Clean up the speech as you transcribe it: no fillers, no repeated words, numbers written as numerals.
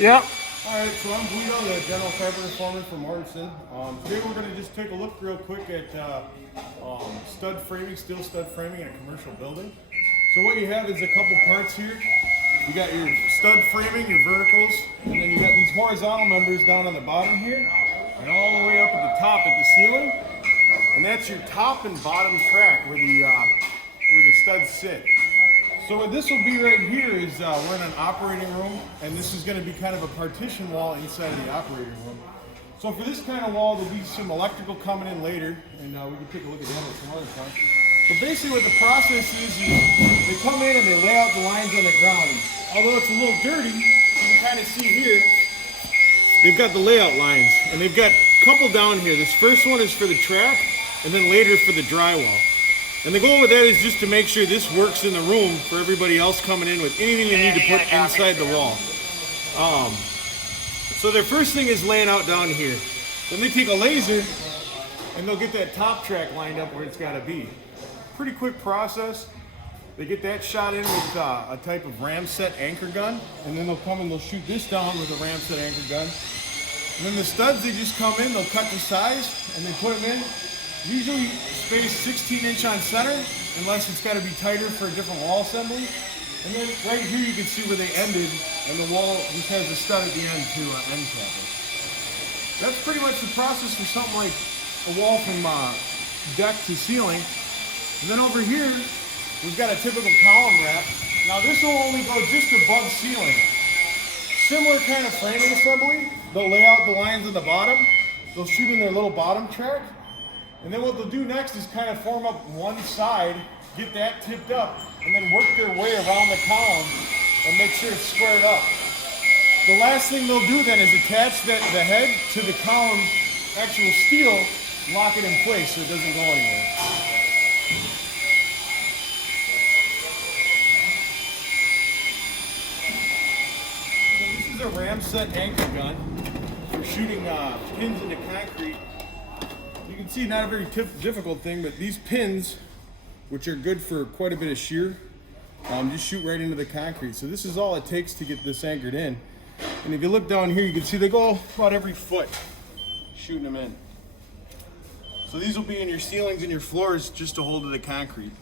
Yep. Alright, so I'm Guido, the General Carpenter Foreman from Mortenson. Today we're going to just take a look real quick at stud framing, steel stud framing in a commercial building. So what you have is a couple parts here. You got your stud framing, your verticals, and then you got these horizontal members down on the bottom here, and all the way up at the top at the ceiling. And that's your top and bottom track where the studs sit. So what this will be right here is we're in an operating room, and this is going to be kind of a partition wall inside of the operating room. So for this kind of wall, there'll be some electrical coming in later, and we can take a look at that at some other time. But basically what the process is they come in and they lay out the lines on the ground. Although it's a little dirty, you can kind of see here, they've got the layout lines, and they've got a couple down here. This first one is for the track, and then later for the drywall. And the goal with that is just to make sure this works in the room for everybody else coming in with anything they need to put inside the wall. So their first thing is laying out down here. Then they take a laser and they'll get that top track lined up where it's got to be. Pretty quick process. They get that shot in with a type of ramset anchor gun, and then they'll come and they'll shoot this down with a ramset anchor gun. And then the studs, they just come in, they'll cut the size, and they put them in. Usually spaced 16-inch on center, unless it's got to be tighter for a different wall assembly. And then right here you can see where they ended, and the wall just has a stud at the end to end cap it. That's pretty much the process for something like a wall from deck to ceiling. And then over here, we've got a typical column wrap. Now this will only go just above ceiling. Similar kind of framing assembly. They'll lay out the lines on the bottom. They'll shoot in their little bottom track. And then what they'll do next is kind of form up one side, get that tipped up, and then work their way around the column and make sure it's squared up. The last thing they'll do then is attach the head to the column, actual steel, lock it in place so it doesn't go anywhere. This is a ramset anchor gun for shooting pins into concrete. You can see not a very difficult thing, but these pins, which are good for quite a bit of shear, just shoot right into the concrete. So this is all it takes to get this anchored in. And if you look down here, you can see they go about every foot, shooting them in. So these will be in your ceilings and your floors just to hold to the concrete.